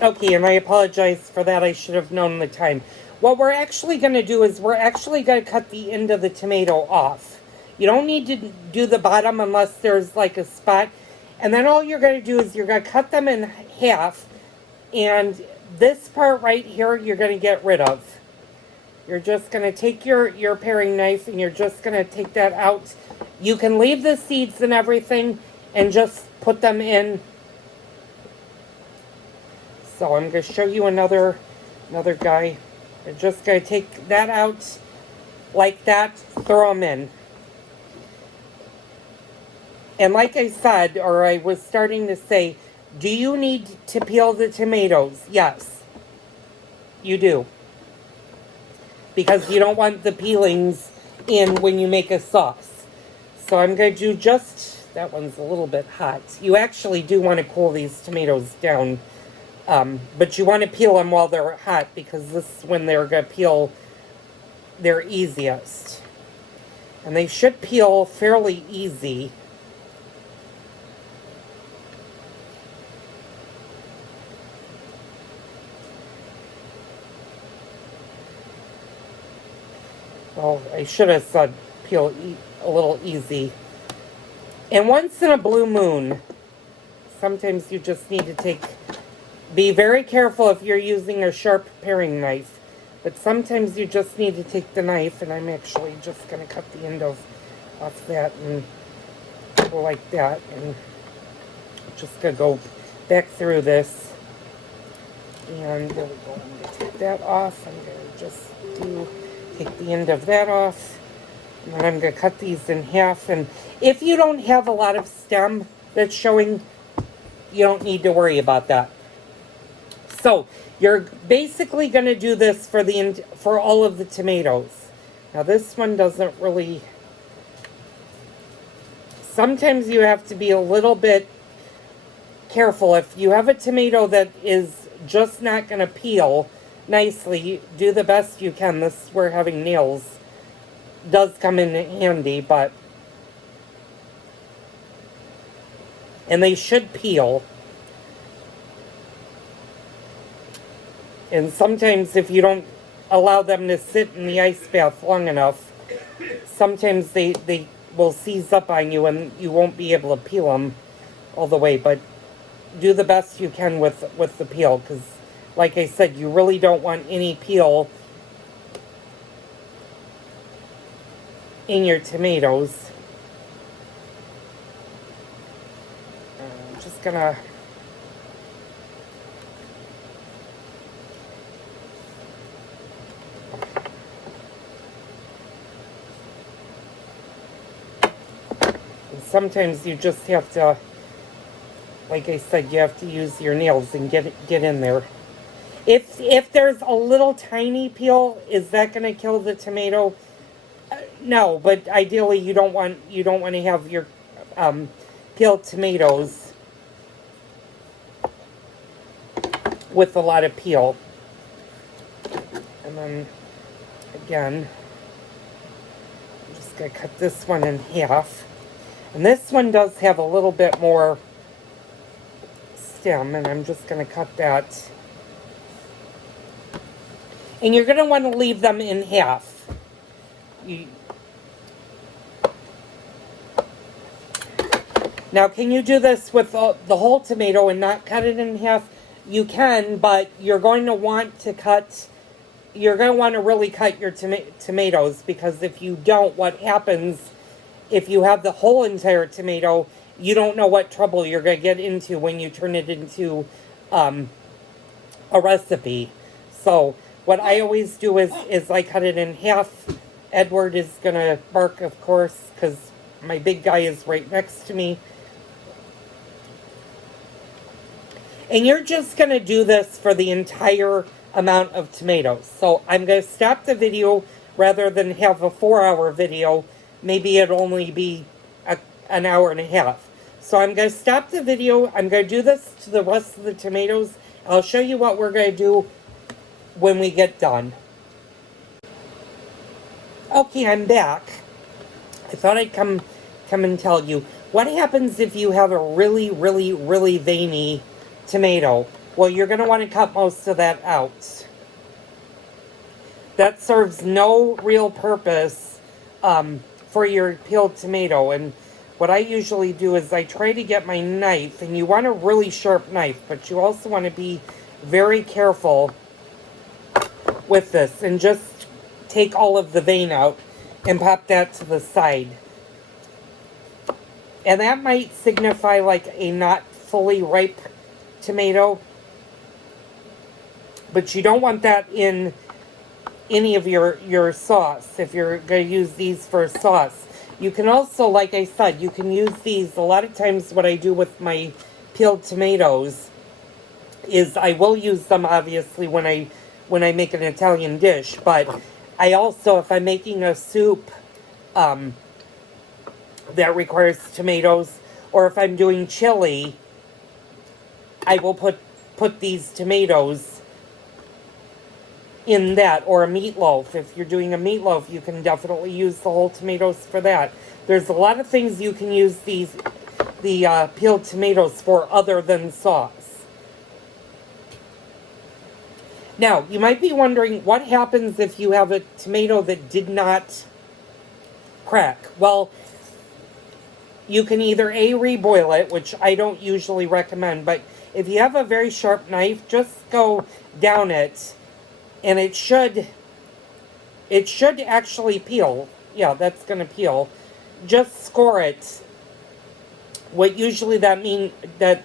Okay, and I apologize for that. I should have known the time. What we're actually going to do is we're actually going to cut the end of the tomato off. You don't need to do the bottom unless there's like a spot. And then all you're going to do is you're going to cut them in half. And this part right here, you're going to get rid of. You're just going to take your paring knife and you're just going to take that out. You can leave the seeds and everything and just put them in. So I'm going to show you another guy. You're just going to take that out like that, throw them in. And like I said, or I was starting to say, do you need to peel the tomatoes? Yes, you do. Because you don't want the peelings in when you make a sauce. So I'm going to do just, that one's a little bit hot. You actually do want to cool these tomatoes down. But you want to peel them while they're hot because this is when they're going to peel their easiest. And they should peel fairly easy. Well, I should have said peel a little easy. And once in a blue moon, sometimes you just need to be very careful if you're using a sharp paring knife. But sometimes you just need to take the knife, and I'm actually just going to cut the end off that and go like that. And just going to go back through this. And there we go. I'm going to take that off. I'm going to just take the end of that off. And then I'm going to cut these in half. And if you don't have a lot of stem that's showing, you don't need to worry about that. So you're basically going to do this for all of the tomatoes. Now this one doesn't really. Sometimes you have to be a little bit careful. If you have a tomato that is just not going to peel nicely, do the best you can. This is where having nails does come in handy, and they should peel. And sometimes if you don't allow them to sit in the ice bath long enough, sometimes they will seize up on you and you won't be able to peel them all the way. But do the best you can with the peel, because like I said, you really don't want any peel in your tomatoes. I'm just gonna sometimes you just have to, like I said, you have to use your nails and get in there. If there's a little tiny peel, is that going to kill the tomato? No, but ideally you don't want to have your peeled tomatoes with a lot of peel. And then again, I'm just going to cut this one in half. And this one does have a little bit more stem, and I'm just going to cut that. And you're going to want to leave them in half. Now, can you do this with the whole tomato and not cut it in half? You can, but you're going to want to really cut your tomatoes, because if you don't, what happens if you have the whole entire tomato, you don't know what trouble you're going to get into when you turn it into a recipe. So what I always do is I cut it in half. Edward is going to bark, of course, because my big guy is right next to me. And you're just going to do this for the entire amount of tomatoes. So I'm going to stop the video rather than have a 4-hour video. Maybe it'll only be an hour and a half. So I'm going to stop the video. I'm going to do this to the rest of the tomatoes. I'll show you what we're going to do when we get done. Okay, I'm back. I thought I'd come and tell you. What happens if you have a really, really, really veiny tomato? Well, you're going to want to cut most of that out. That serves no real purpose for your peeled tomato. And what I usually do is I try to get my knife, and you want a really sharp knife, but you also want to be very careful with this and just take all of the vein out and pop that to the side. And that might signify like a not fully ripe tomato, but you don't want that in any of your sauce if you're going to use these for sauce. You can also, like I said, you can use these. A lot of times what I do with my peeled tomatoes is I will use them obviously when I make an Italian dish, but I also, if I'm making a soup that requires tomatoes, or if I'm doing chili, I will put these tomatoes in that, or a meatloaf. If you're doing a meatloaf, you can definitely use the whole tomatoes for that. There's a lot of things you can use the peeled tomatoes for other than sauce. Now, you might be wondering what happens if you have a tomato that did not crack. Well, you can either reboil it, which I don't usually recommend, but if you have a very sharp knife, just go down it, and it should actually peel. Yeah, that's going to peel. Just score it. What usually that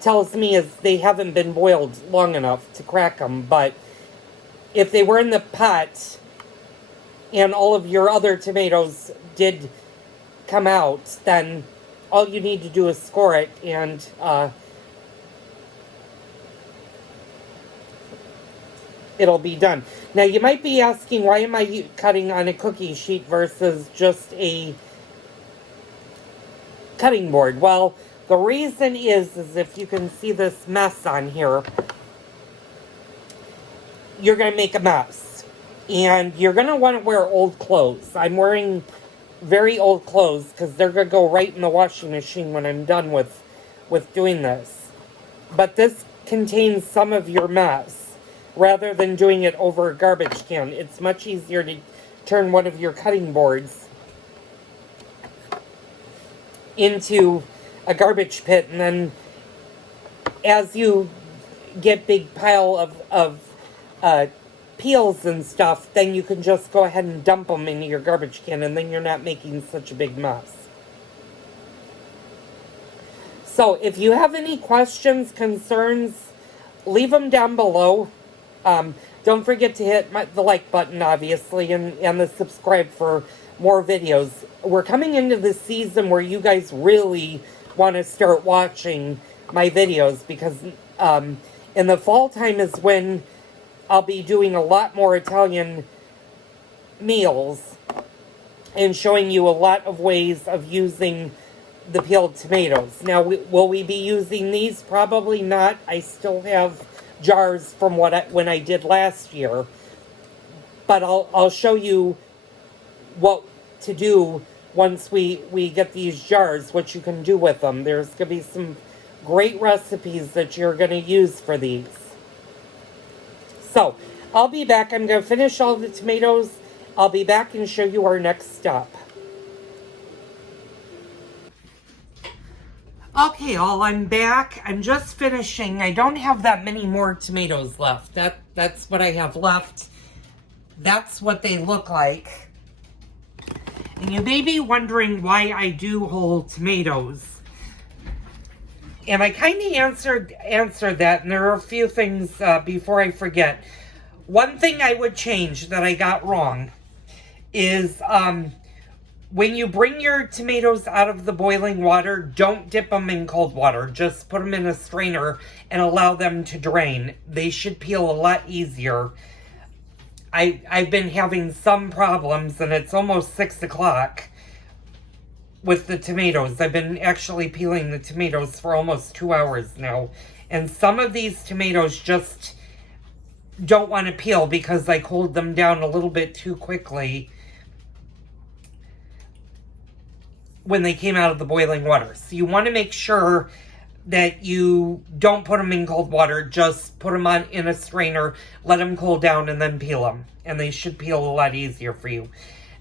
tells me is they haven't been boiled long enough to crack them. But if they were in the pot and all of your other tomatoes did come out, then all you need to do is score it, and it'll be done. Now, you might be asking, why am I cutting on a cookie sheet versus just a cutting board? Well, the reason is if you can see this mess on here, you're going to make a mess. And you're going to want to wear old clothes. I'm wearing very old clothes because they're going to go right in the washing machine when I'm done with doing this. But this contains some of your mess. Rather than doing it over a garbage can, it's much easier to turn one of your cutting boards into a garbage pit, and then as you get big pile of peels and stuff, then you can just go ahead and dump them into your garbage can, and then you're not making such a big mess. So if you have any questions, concerns, leave them down below. Don't forget to hit the like button, obviously, and the subscribe for more videos. We're coming into the season where you guys really want to start watching my videos, because in the fall time is when I'll be doing a lot more Italian meals and showing you a lot of ways of using the peeled tomatoes. Now, will we be using these? Probably not. I still have jars from when I did last year, but I'll show you what to do once we get these jars, what you can do with them. There's going to be some great recipes that you're going to use for these. So I'll be back. I'm going to finish all the tomatoes. I'll be back and show you our next step. Okay, I'm back. I'm just finishing. I don't have that many more tomatoes left. That's what I have left. That's what they look like. And you may be wondering why I do whole tomatoes. And I kind of answered that, and there are a few things before I forget. One thing I would change that I got wrong is when you bring your tomatoes out of the boiling water, don't dip them in cold water. Just put them in a strainer and allow them to drain. They should peel a lot easier. I've been having some problems, and it's almost 6 o'clock with the tomatoes. I've been actually peeling the tomatoes for almost 2 hours now. And some of these tomatoes just don't want to peel because I cooled them down a little bit too quickly when they came out of the boiling water. So you want to make sure that you don't put them in cold water. Just put them on in a strainer, let them cool down, and then peel them. And they should peel a lot easier for you.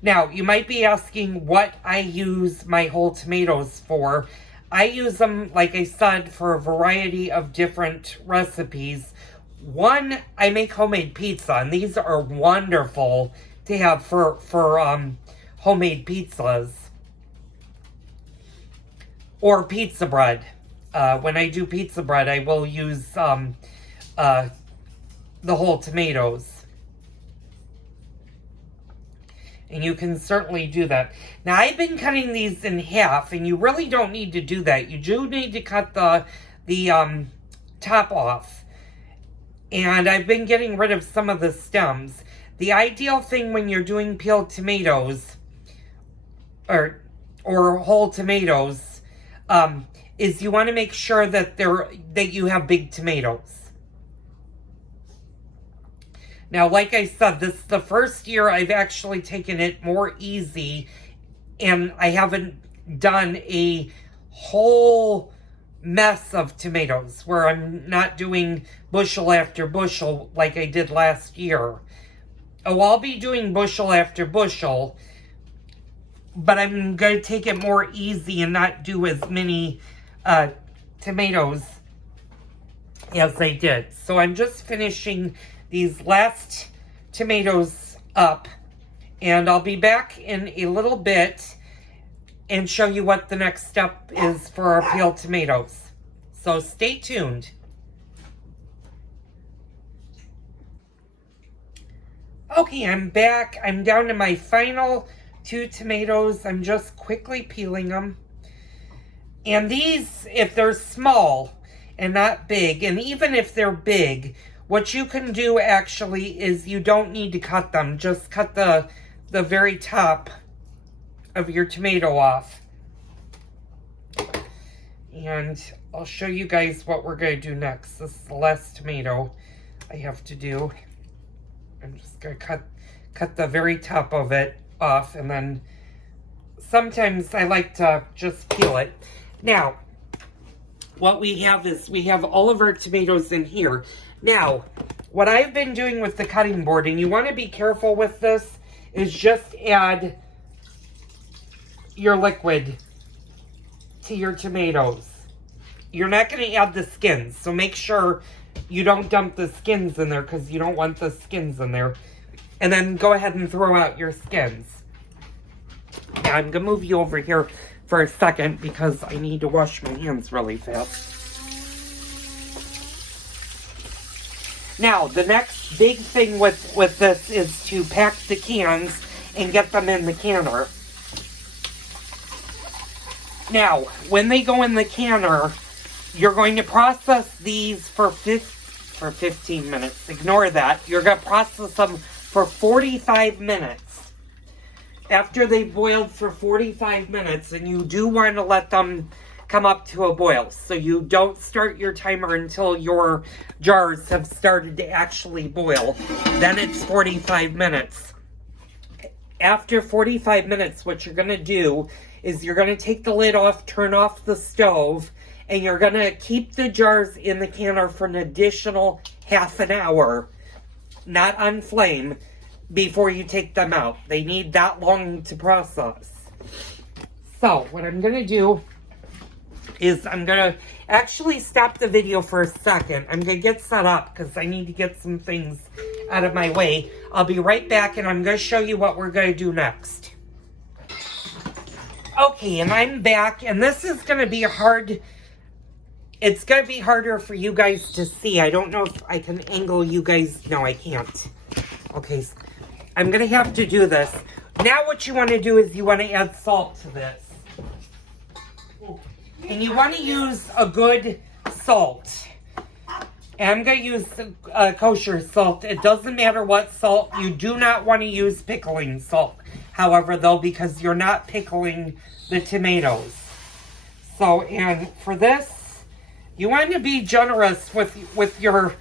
Now, you might be asking what I use my whole tomatoes for. I use them, like I said, for a variety of different recipes. One, I make homemade pizza, and these are wonderful to have for homemade pizzas. Or pizza bread. When I do pizza bread, I will use the whole tomatoes. And you can certainly do that. Now, I've been cutting these in half, and you really don't need to do that. You do need to cut the top off. And I've been getting rid of some of the stems. The ideal thing when you're doing peeled tomatoes, or whole tomatoes, is you want to make sure that you have big tomatoes. Now, like I said, this is the first year I've actually taken it more easy, and I haven't done a whole mess of tomatoes where I'm not doing bushel after bushel like I did last year. Oh, I'll be doing bushel after bushel, but I'm going to take it more easy and not do as many tomatoes as I did. So I'm just finishing these last tomatoes up, and I'll be back in a little bit and show you what the next step is for our peeled tomatoes. So stay tuned. Okay, I'm back. I'm down to my final 2 tomatoes. I'm just quickly peeling them. And these, if they're small and not big, and even if they're big, what you can do actually is you don't need to cut them. Just cut the very top of your tomato off. And I'll show you guys what we're going to do next. This is the last tomato I have to do. I'm just going to cut the very top of it off, and then sometimes I like to just peel it. Now, what we have is we have all of our tomatoes in here. Now, what I've been doing with the cutting board, and you want to be careful with this, is just add your liquid to your tomatoes. You're not going to add the skins, so make sure you don't dump the skins in there because you don't want the skins in there. And then go ahead and throw out your skins. Now, I'm going to move you over here for a second because I need to wash my hands really fast. Now, the next big thing with this is to pack the cans and get them in the canner. Now, when they go in the canner, you're going to process these for 15 minutes. Ignore that. You're going to process them for 45 minutes. After they've boiled for 45 minutes, and you do want to let them come up to a boil. So you don't start your timer until your jars have started to actually boil. Then it's 45 minutes. After 45 minutes, what you're going to do is you're going to take the lid off, turn off the stove, and you're going to keep the jars in the canner for an additional half an hour, not on flame, before you take them out. They need that long to process. So, what I'm going to do is I'm going to actually stop the video for a second. I'm going to get set up because I need to get some things out of my way. I'll be right back, and I'm going to show you what we're going to do next. Okay, and I'm back, and this is going to be hard. It's going to be harder for you guys to see. I don't know if I can angle you guys. No, I can't. Okay, so I'm going to have to do this. Now what you want to do is you want to add salt to this. And you want to use a good salt. And I'm going to use kosher salt. It doesn't matter what salt. You do not want to use pickling salt. However, though, because you're not pickling the tomatoes. So, and for this, you want to be generous with your...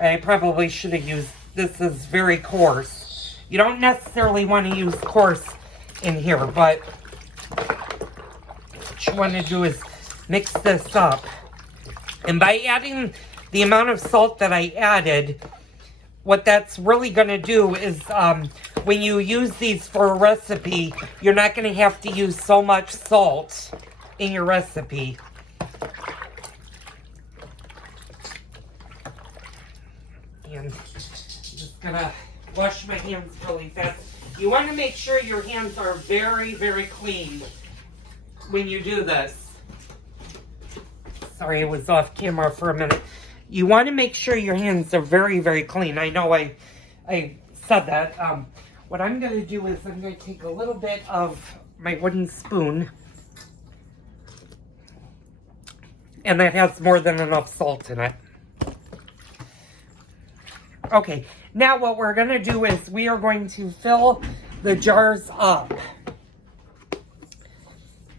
I probably should have used... This is very coarse. You don't necessarily want to use coarse in here, but what you want to do is mix this up. And by adding the amount of salt that I added, what that's really going to do is when you use these for a recipe, you're not going to have to use so much salt in your recipe. And I'm just going to wash my hands really fast. You want to make sure your hands are very, very clean when you do this. Sorry, I was off camera for a minute. You want to make sure your hands are very, very clean. I know I said that. What I'm going to do is I'm going to take a little bit of my wooden spoon. And that has more than enough salt in it. Okay, now what we're going to do is we are going to fill the jars up.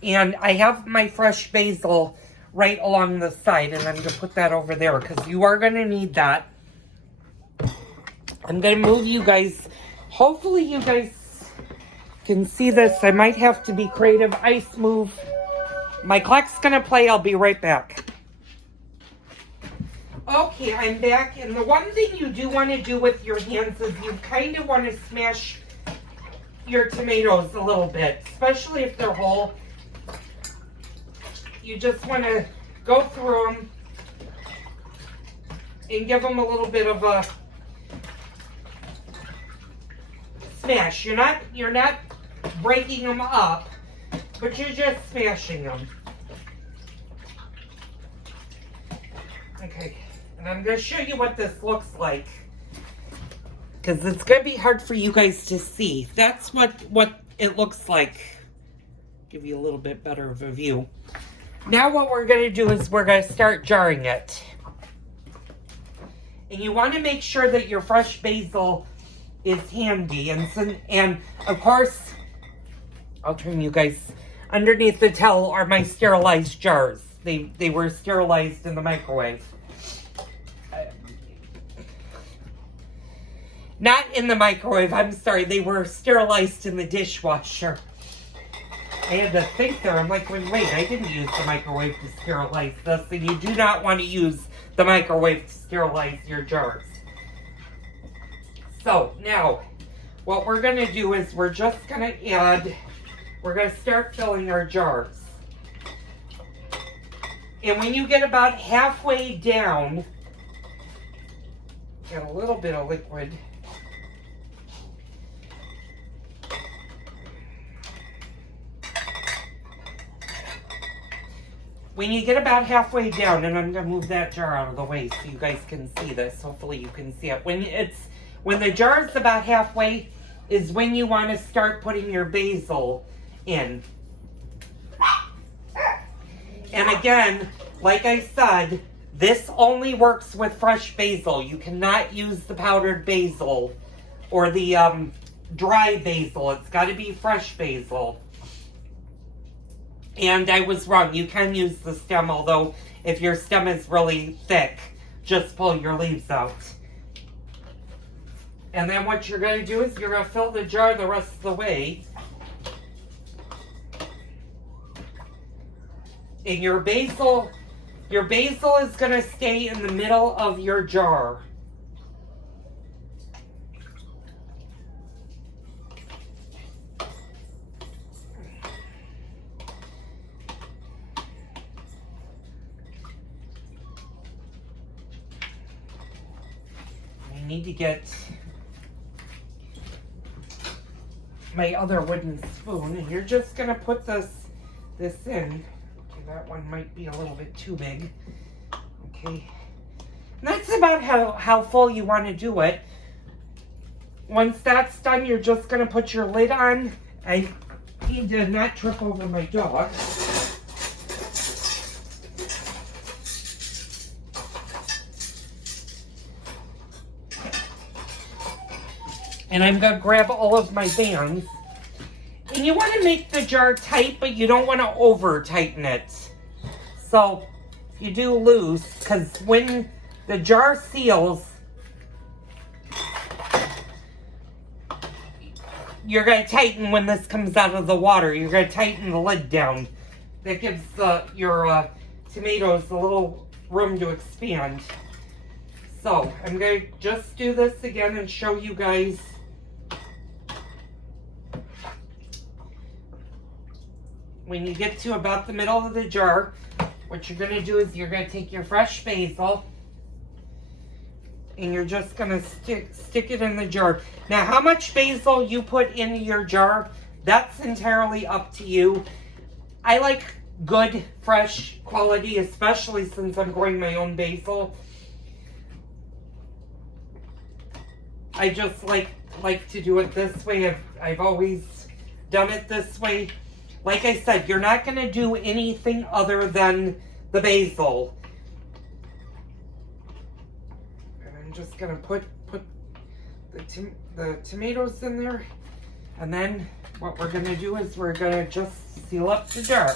And I have my fresh basil right along the side, and I'm going to put that over there because you are going to need that. I'm going to move you guys. Hopefully you guys can see this. I might have to be creative. Ice move. My clock's going to play. I'll be right back. Okay, I'm back, and the one thing you do want to do with your hands is you kind of want to smash your tomatoes a little bit, especially if they're whole. You just want to go through them and give them a little bit of a smash. You're not breaking them up, but you're just smashing them. Okay. And I'm going to show you what this looks like. Because it's going to be hard for you guys to see. That's what it looks like. Give you a little bit better of a view. Now what we're going to do is we're going to start jarring it. And you want to make sure that your fresh basil is handy. And of course, I'll turn you guys, underneath the towel are my sterilized jars. They were sterilized in the microwave. Not in the microwave, I'm sorry. They were sterilized in the dishwasher. I had to think there. I'm like, wait, I didn't use the microwave to sterilize this. And you do not want to use the microwave to sterilize your jars. So, now, what we're going to do is we're just going to we're going to start filling our jars. And when you get about halfway down, get a little bit of liquid. When you get about halfway down, and I'm going to move that jar out of the way so you guys can see this. Hopefully you can see it. When the jar is about halfway is when you want to start putting your basil in. And again, like I said, this only works with fresh basil. You cannot use the powdered basil or the dry basil. It's got to be fresh basil. And I was wrong. You can use the stem, although if your stem is really thick, just pull your leaves out. And then what you're going to do is you're going to fill the jar the rest of the way. And your basil is going to stay in the middle of your jar. I need to get my other wooden spoon, and you're just going to put this in. Okay, that one might be a little bit too big. Okay. And that's about how full you want to do it. Once that's done, you're just going to put your lid on. I need to not trip over my dog. And I'm going to grab all of my bands. And you want to make the jar tight, but you don't want to over tighten it. So you do loose, because when the jar seals, you're going to tighten when this comes out of the water. You're going to tighten the lid down. That gives your tomatoes a little room to expand. So I'm going to just do this again and show you guys. When you get to about the middle of the jar, what you're going to do is you're going to take your fresh basil and you're just going to stick it in the jar. Now, how much basil you put into your jar, that's entirely up to you. I like good, fresh quality, especially since I'm growing my own basil. I just like to do it this way. I've always done it this way. Like I said, you're not going to do anything other than the basil. And I'm just going to put the tomatoes in there. And then what we're going to do is we're going to just seal up the jar.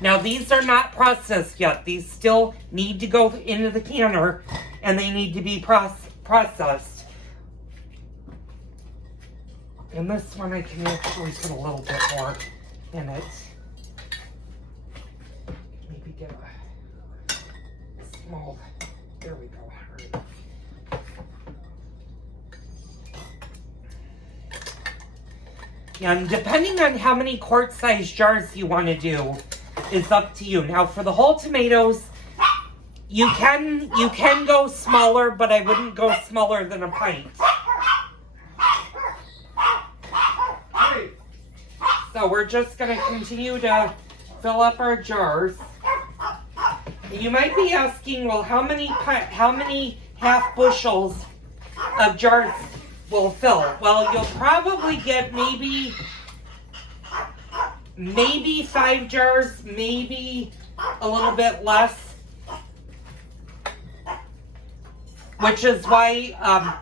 Now, these are not processed yet. These still need to go into the canner, and they need to be processed. And this one I can actually put a little bit more in it. Maybe get a small, there we go. All right. And depending on how many quart-sized jars you want to do is up to you. Now for the whole tomatoes, you can go smaller, but I wouldn't go smaller than a pint. So we're just going to continue to fill up our jars. You might be asking, well, how many half bushels of jars will fill? Well, you'll probably get maybe 5 jars, maybe a little bit less. Which is why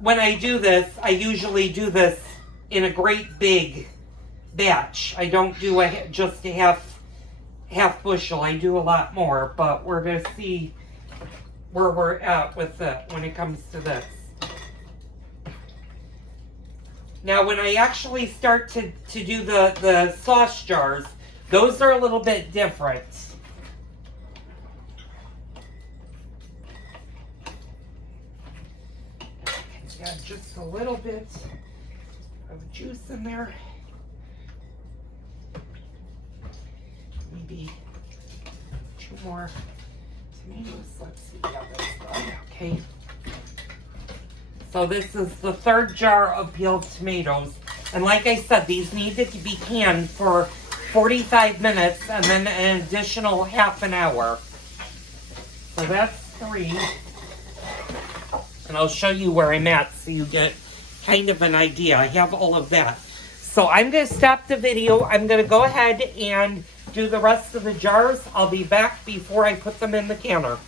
when I do this, I usually do this in a great big batch. I don't do just a half bushel. I do a lot more, but we're going to see where we're at with it when it comes to this. Now, when I actually start to do the sauce jars, those are a little bit different. Add just a little bit of juice in there. Maybe 2 more tomatoes. Let's see how this goes. Okay. So this is the 3rd jar of peeled tomatoes. And like I said, these need to be canned for 45 minutes and then an additional half an hour. So that's 3. And I'll show you where I'm at so you get kind of an idea. I have all of that. So I'm going to stop the video. I'm going to go ahead and do the rest of the jars. I'll be back before I put them in the canner.